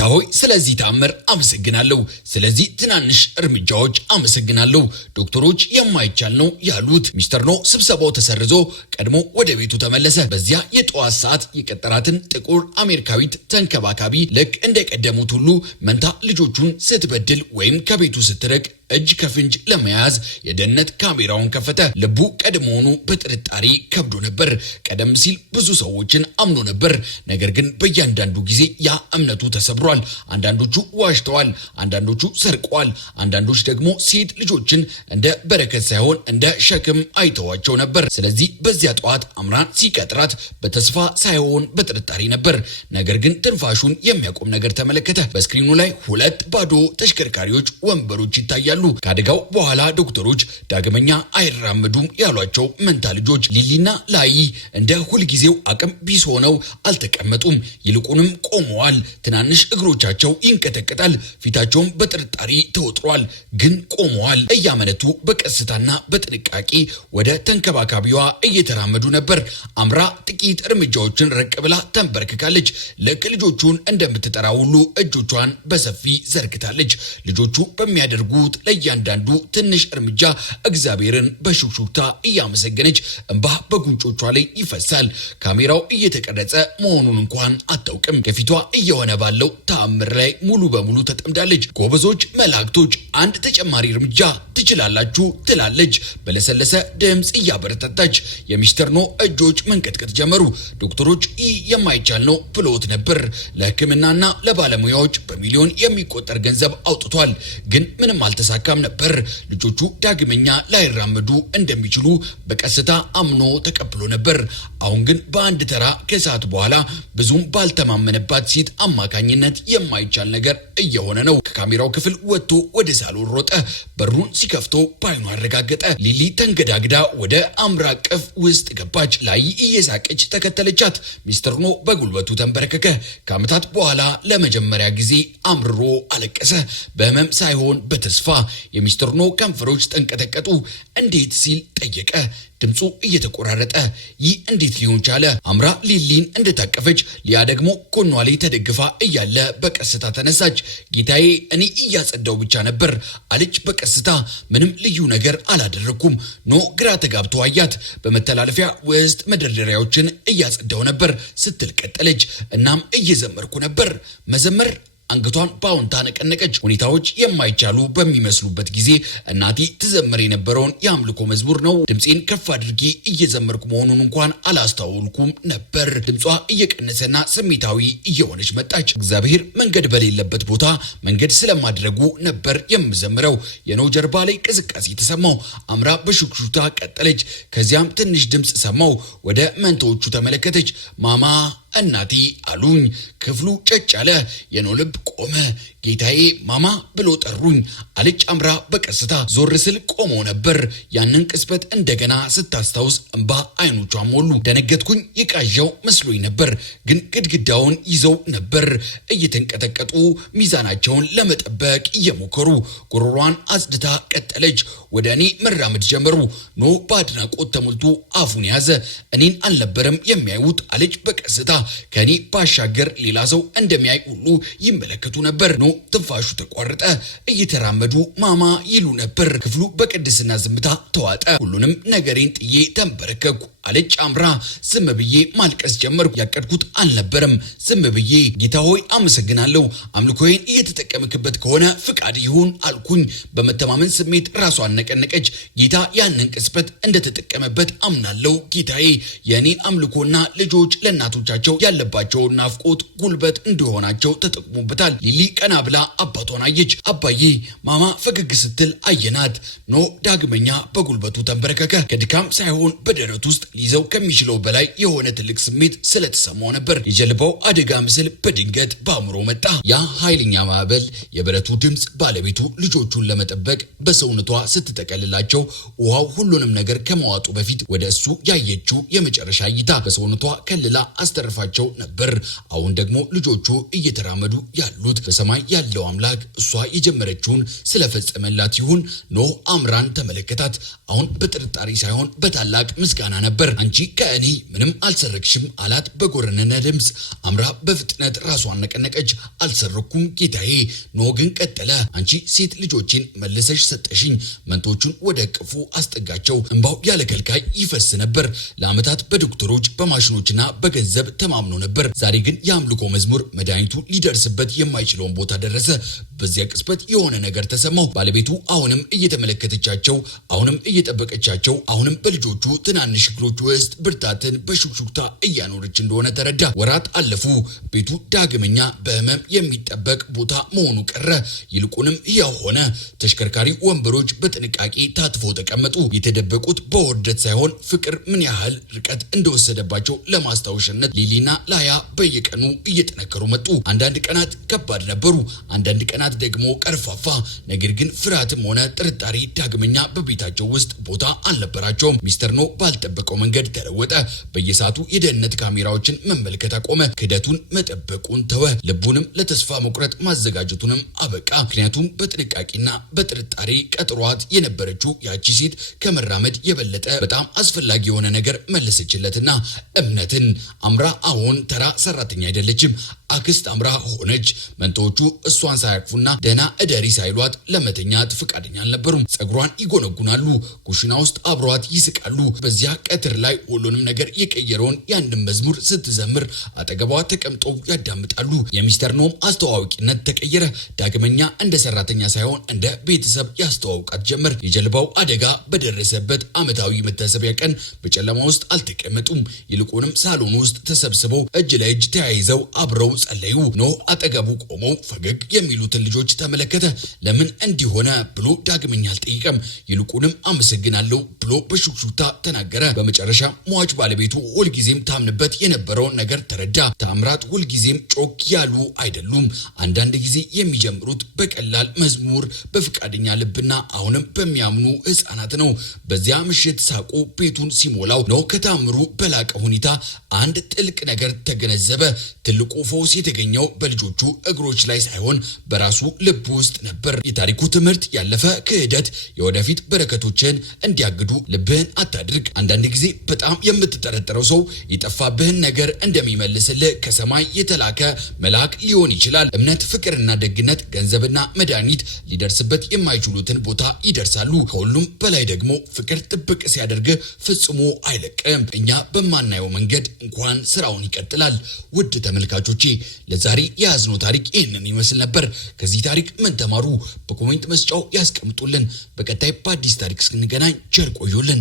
ጌታሆይ ስለዚህ ተአምር አመሰግናለሁ ስለዚህ ትናንሽ እርምጃዎች አመሰግናለሁ ዶክተሮች የማይቻል ነው ያሉት ሚስተር ኖ ስብሰባው ተሰርዞ ቀድሞ ወደ ቤቱ ተመለሰ በዚያ የጧት ሰዓት የቀጠራትን ጥቁር አሜሪካዊት ተንከባካቢ ልክ እንደቀደሙት ሁሉ መንታ ልጆቹን ስትበድል ወይም ከቤቱ ስትርቅ እጅ ከፍንጅ ለመያዝ የደህንነት ካሜራውን ከፈተ ልቡ ቀድሞውኑ በጥርጣሬ ከብዶ ነበር ቀደም ሲል ብዙ ሰዎችን አምኖ ነበር ነገር ግን በእያንዳንዱ ጊዜ ያ እምነቱ ተሰብሯል አንዳንዶቹ ዋሽተዋል አንዳንዶቹ ሰርቀዋል አንዳንዶች ደግሞ ሴት ልጆችን እንደ በረከት ሳይሆን እንደ ሸክም አይተዋቸው ነበር ስለዚህ በዚያ ጧት አምራን ሲቀጥራት በተስፋ ሳይሆን በጥርጣሬ ነበር ነገር ግን ትንፋሹን የሚያቆም ነገር ተመለከተ በስክሪኑ ላይ ሁለት ባዶ ተሽከርካሪዎች ወንበሮች ይታያሉ ካደጋው በኋላ ዶክተሮች ዳግመኛ አይራመዱም ያሏቸው መንታ ልጆች ሊሊና ላይ እንደ ሁሉ ጊዜው አቅም ቢስ ሆነው አልተቀመጡም ይልቁንም ቆመዋል ትናንሽ እግሮቻቸው ይንቀጠቀጣል ፊታቸውም በጥርጣሬ ተወጥሯል ግን ቆመዋል እያመነቱ በቀስታና በጥንቃቄ ወደ ተንከባካቢዋ እየተራመዱ ነበር አምራ ጥቂት እርምጃዎችን ረቅ ብላ ተንበርክካለች ለልጆቹን እንደምትጠራ ሁሉ እጆቿን በሰፊ ዘርግታለች ልጆቹ በሚያደርጉት ለእያንዳንዱ ትንሽ እርምጃ እግዚአብሔርን በሹክሹክታ እያመሰገነች እንባ በጉንጮቿ ላይ ይፈሳል ካሜራው እየተቀረጸ መሆኑን እንኳን አታውቅም ከፊቷ እየሆነ ባለው ተአምር ላይ ሙሉ በሙሉ ተጠምዳለች ጎበዞች መላእክቶች አንድ ተጨማሪ እርምጃ ትችላላችሁ ትላለች በለሰለሰ ድምጽ እያበረታታች የሚስተር ኖ እጆች መንቀጥቀጥ ጀመሩ ዶክተሮች የማይቻል ነው ብለውት ነበር ለሕክምናና ለባለሙያዎች በሚሊዮን የሚቆጠር ገንዘብ አውጥቷል ግን ምንም አልተሳካም ነበር ልጆቹ ዳግመኛ ላይራመዱ እንደሚችሉ በቀስታ አምኖ ተቀብሎ ነበር አሁን ግን በአንድ ተራ ከሰዓት በኋላ ብዙም ባልተማመነባት ሴት አማካኝነት የማይቻል ነገር እየሆነ ነው ከካሜራው ክፍል ወጥቶ ወደ ሳሎን ሮጠ በሩን ሲከፍቶ ባይኑ አረጋገጠ ሊሊ ተንገዳግዳ ወደ አምራ ቅፍ ውስጥ ገባች ላይ እየሳቀች ተከተለቻት ሚስተር ኖ በጉልበቱ ተንበረከከ ከዓመታት በኋላ ለመጀመሪያ ጊዜ አምርሮ አለቀሰ በህመም ሳይሆን በተስፋ የሚስተር ኖ ከንፈሮች ተንቀጠቀጡ እንዴት ሲል ጠየቀ ድምጹ እየተቆራረጠ ይህ እንዴት ሊሆን ቻለ አምራ ሊሊን እንደታቀፈች ሊያ ደግሞ ኮኗ ላይ ተደግፋ እያለ በቀስታ ተነሳች ጌታዬ እኔ እያጸዳው ብቻ ነበር አለች በቀስታ ምንም ልዩ ነገር አላደረኩም ኖ ግራ ተጋብቶ አያት በመተላለፊያ ውስጥ መደርደሪያዎችን እያጸዳው ነበር ስትል ቀጠለች እናም እየዘመርኩ ነበር መዘመር አንገቷን ባውንታ ነቀነቀች ሁኔታዎች የማይቻሉ በሚመስሉበት ጊዜ እናቴ ትዘምር የነበረውን የአምልኮ መዝሙር ነው ድምጼን ከፍ አድርጌ እየዘመርኩ መሆኑን እንኳን አላስተዋልኩም ነበር ድምጿ እየቀነሰና ስሜታዊ እየሆነች መጣች እግዚአብሔር መንገድ በሌለበት ቦታ መንገድ ስለማድረጉ ነበር የምዘምረው የኖ ጀርባ ላይ ቅዝቃዜ ተሰማው አምራ በሹክሹክታ ቀጠለች ከዚያም ትንሽ ድምጽ ሰማው ወደ መንቶቹ ተመለከተች ማማ እናቴ አሉኝ ክፍሉ ጨጭ አለ የኖ ልብ ቆመ ጌታዬ ማማ ብሎ ጠሩኝ አለች አምራ በቀስታ ዞር ስል ቆሞ ነበር ያንን ቅስበት እንደገና ስታስታውስ እንባ አይኖቿ ሞሉ ደነገጥኩኝ የቃዣው መስሎኝ ነበር ግን ግድግዳውን ይዘው ነበር እየተንቀጠቀጡ ሚዛናቸውን ለመጠበቅ እየሞከሩ ጉሮሯን አጽድታ ቀጠለች ወደ እኔ መራመድ ጀመሩ ኖ በአድናቆት ተሞልቶ አፉን ያዘ እኔን አልነበረም የሚያዩት አለች በቀስታ ከኔ ባሻገር ሌላ ሰው እንደሚያይ ሁሉ ይመለከቱ ነበር ኖ ትንፋሹ ተቋረጠ እየተራመዱ ማማ ይሉ ነበር ክፍሉ በቅድስና ዝምታ ተዋጠ ሁሉንም ነገሬን ጥዬ ተንበረከኩ አለች አምራ ዝም ብዬ ማልቀስ ጀመርኩ ያቀድኩት አልነበረም ዝም ብዬ ጌታ ሆይ አመሰግናለሁ አምልኮዬን እየተጠቀምክበት ከሆነ ፍቃድ ይሁን አልኩኝ በመተማመን ስሜት ራሷን ነቀነቀች ጌታ ያንን ቅስበት እንደተጠቀመበት አምናለሁ ጌታዬ የኔን አምልኮና ልጆች ለእናቶቻቸው ያለባቸው ናፍቆት ጉልበት እንደሆናቸው ተጠቅሞበታል ሊሊ ቀና ብላ አባቷን አየች አባዬ ማማ ፈገግ ስትል አየናት ኖ ዳግመኛ በጉልበቱ ተንበረከከ ከድካም ሳይሆን በደረት ውስጥ ሊዘው ከሚችለው በላይ የሆነ ትልቅ ስሜት ስለተሰማው ነበር የጀልባው አደጋ ምስል በድንገት ባምሮ መጣ ያ ኃይለኛ ማዕበል የብረቱ ድምጽ ባለቤቱ ልጆቹን ለመጠበቅ በሰውነቷ ስትጠቀልላቸው ውሃው ሁሉንም ነገር ከመዋጡ በፊት ወደ እሱ ያየችው የመጨረሻ እይታ በሰውነቷ ከልላ አስተርፋቸው ነበር አሁን ደግሞ ልጆቹ እየተራመዱ ያሉት በሰማይ ያለው አምላክ እሷ የጀመረችውን ስለፈጸመላት ይሁን ኖ አምራን ተመለከታት አሁን በጥርጣሬ ሳይሆን በታላቅ ምስጋና ነበር ነበር። አንቺ ከእኔ ምንም አልሰረቅሽም አላት በጎረነነ ድምፅ። አምራ በፍጥነት ራሷን ነቀነቀች። አልሰረኩም ጌታዬ። ኖህ ግን ቀጠለ። አንቺ ሴት ልጆችን መልሰሽ ሰጠሽኝ። መንቶቹን ወደ እቅፉ አስጠጋቸው። እንባው ያለ ከልካይ ይፈስ ነበር። ለዓመታት በዶክተሮች በማሽኖችና በገንዘብ ተማምኖ ነበር። ዛሬ ግን የአምልኮ መዝሙር መድኃኒቱ ሊደርስበት የማይችለውን ቦታ ደረሰ። በዚያ ቅጽበት የሆነ ነገር ተሰማው። ባለቤቱ አሁንም እየተመለከተቻቸው፣ አሁንም እየጠበቀቻቸው፣ አሁንም በልጆቹ ትናንሽ እግሮች ውስጥ ብርታትን በሹክሹክታ እያኖረች እንደሆነ ተረዳ። ወራት አለፉ። ቤቱ ዳግመኛ በህመም የሚጠበቅ ቦታ መሆኑ ቀረ። ይልቁንም ሕያው ሆነ። ተሽከርካሪ ወንበሮች በጥንቃቄ ታጥፈው ተቀመጡ። የተደበቁት በውርደት ሳይሆን ፍቅር ምን ያህል ርቀት እንደወሰደባቸው ለማስታወሻነት ሊሊና ላያ በየቀኑ እየጠነከሩ መጡ። አንዳንድ ቀናት ከባድ ነበሩ፣ አንዳንድ ቀናት ደግሞ ቀርፋፋ። ነገር ግን ፍርሃትም ሆነ ጥርጣሬ ዳግመኛ በቤታቸው ውስጥ ቦታ አልነበራቸውም። ሚስተር ኖህ ባልጠበቀው መንገድ ተለወጠ። በየሰዓቱ የደህንነት ካሜራዎችን መመልከት አቆመ። ክህደቱን መጠበቁን ተወ። ልቡንም ለተስፋ መቁረጥ ማዘጋጀቱንም አበቃ። ምክንያቱም በጥንቃቄና በጥርጣሬ ቀጥሯት የነበረችው ያቺ ሴት ከመራመድ የበለጠ በጣም አስፈላጊ የሆነ ነገር መለሰችለትና እምነትን። አምራ አሁን ተራ ሰራተኛ አይደለችም። አክስት አምራ ሆነች። መንቶቹ እሷን ሳያቅፉና ደህና እደሪ ሳይሏት ለመተኛት ፍቃደኛ አልነበሩም። ጸጉሯን ይጎነጉናሉ። ኩሽና ውስጥ አብሯት ይስቃሉ። በዚያ ቀትር ላይ ሁሉንም ነገር የቀየረውን ያንድን መዝሙር ስትዘምር አጠገቧ ተቀምጠው ያዳምጣሉ። የሚስተር ኖም አስተዋዋቂነት ተቀየረ። ዳግመኛ እንደ ሰራተኛ ሳይሆን እንደ ቤተሰብ ያስተዋውቃት ጀመር። የጀልባው አደጋ በደረሰበት ዓመታዊ መታሰቢያ ቀን በጨለማ ውስጥ አልተቀመጡም። ይልቁንም ሳሎን ውስጥ ተሰብስበው እጅ ለእጅ ተያይዘው አብረው ጸለዩ። ኖህ አጠገቡ ቆመው ፈገግ የሚሉትን ልጆች ተመለከተ። ለምን እንዲሆነ ብሎ ዳግመኛ አልጠየቀም። ይልቁንም አመሰግናለሁ ብሎ በሹክሹክታ ተናገረ። በመጨረሻ ሟች ባለቤቱ ሁልጊዜም ታምንበት የነበረውን ነገር ተረዳ። ታምራት ሁልጊዜም ጮክ ያሉ አይደሉም። አንዳንድ ጊዜ የሚጀምሩት በቀላል መዝሙር፣ በፍቃደኛ ልብና አሁንም በሚያምኑ ሕፃናት ነው። በዚያ ምሽት ሳቁ ቤቱን ሲሞላው ኖህ ከታምሩ በላቀ ሁኔታ አንድ ጥልቅ ነገር ተገነዘበ። ትልቁ ፈውስ የተገኘው በልጆቹ እግሮች ላይ ሳይሆን በራሱ ልብ ውስጥ ነበር። የታሪኩ ትምህርት ያለፈ ክህደት የወደፊት በረከቶችን እንዲያግዱ ልብህን አታድርግ። አንዳንድ ጊዜ በጣም የምትጠረጥረው ሰው የጠፋብህን ነገር እንደሚመልስልህ ከሰማይ የተላከ መልአክ ሊሆን ይችላል። እምነት፣ ፍቅርና ደግነት፣ ገንዘብና መድኃኒት ሊደርስበት የማይችሉትን ቦታ ይደርሳሉ። ከሁሉም በላይ ደግሞ ፍቅር ጥብቅ ሲያደርግ ፍጽሞ አይለቅም። እኛ በማናየው መንገድ እንኳን ስራውን ይቀጥላል። ውድ ተመልካቾቼ ለዛሬ የያዝነው ታሪክ ይህንን ይመስል ነበር። ከዚህ ታሪክ ምን ተማሩ? በኮሜንት መስጫው ያስቀምጡልን። በቀጣይ በአዲስ ታሪክ እስክንገናኝ ቸር ቆዩልን።